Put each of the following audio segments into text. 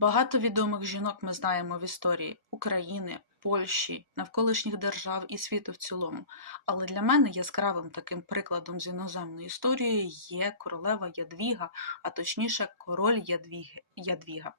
Багато відомих жінок ми знаємо в історії України, Польщі, навколишніх держав і світу в цілому. Але для мене яскравим таким прикладом з іноземної історії є королева Ядвіга, а точніше король Ядвіги, Ядвіга.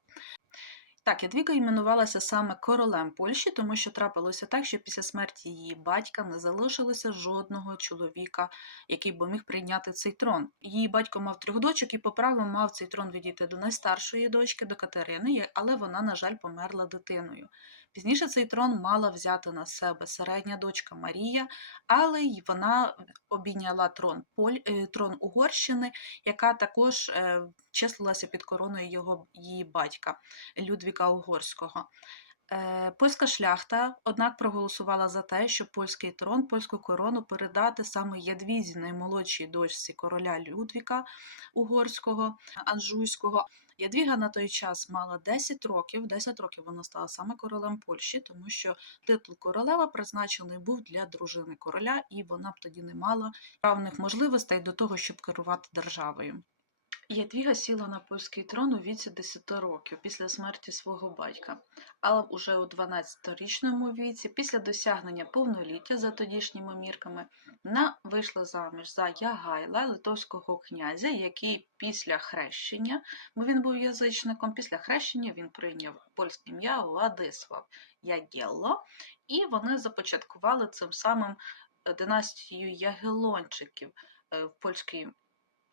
Так, Ядвіга іменувалася саме королем Польщі, тому що трапилося так, що після смерті її батька не залишилося жодного чоловіка, який би міг прийняти цей трон. Її батько мав трьох дочок і по праву мав цей трон відійти до найстаршої дочки, до Катерини, але вона, на жаль, померла дитиною. Пізніше цей трон мала взяти на себе середня дочка Марія, але й вона обійняла трон Поль... е, трон Угорщини, яка також е, числилася під короною його її батька Людвіка Угорського. Е, Польська шляхта, однак, проголосувала за те, щоб польський трон, польську корону передати саме Ядвізі, наймолодшій дочці короля Людвіка Угорського, Анжуйського. Ядвіга на той час мала 10 років. 10 років вона стала саме королем Польщі, тому що титул королева призначений був для дружини короля, і вона б тоді не мала правних можливостей до того, щоб керувати державою. Ядвіга сіла на польський трон у віці 10 років після смерті свого батька, але уже у 12-річному віці, після досягнення повноліття за тодішніми мірками, вона вийшла заміж за Ягайла, литовського князя, який після хрещення, бо він був язичником, після хрещення він прийняв польське ім'я Владислав Ягелло, і вони започаткували цим самим династію Ягелончиків е, в польській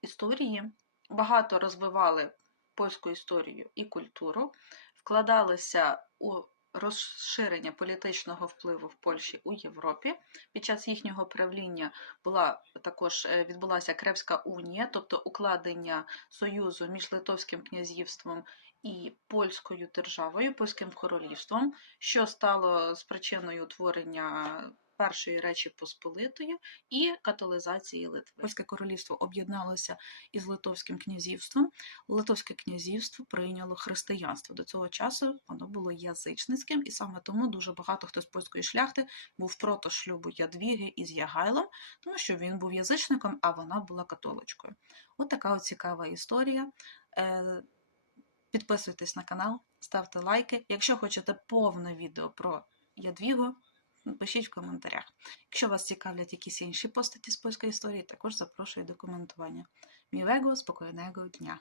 історії багато розвивали польську історію і культуру, вкладалися у розширення політичного впливу в Польщі у Європі. Під час їхнього правління була також е, відбулася Кревська унія, тобто укладення союзу між Литовським князівством і польською державою, польським королівством, що стало спричиною утворення. Першої Речі Посполитої і католизації Литви. Польське королівство об'єдналося із Литовським князівством. Литовське князівство прийняло християнство. До цього часу воно було язичницьким, і саме тому дуже багато хто з польської шляхти був проти шлюбу Ядвіги із Ягайлом, тому що він був язичником, а вона була католичкою. От така от цікава історія. Е, Підписуйтесь на канал, ставте лайки. Якщо хочете повне відео про Ядвігу, пишіть в коментарях. Якщо вас цікавлять якісь інші постаті з польської історії, також запрошую до коментування. Мівего, спокійного dnia.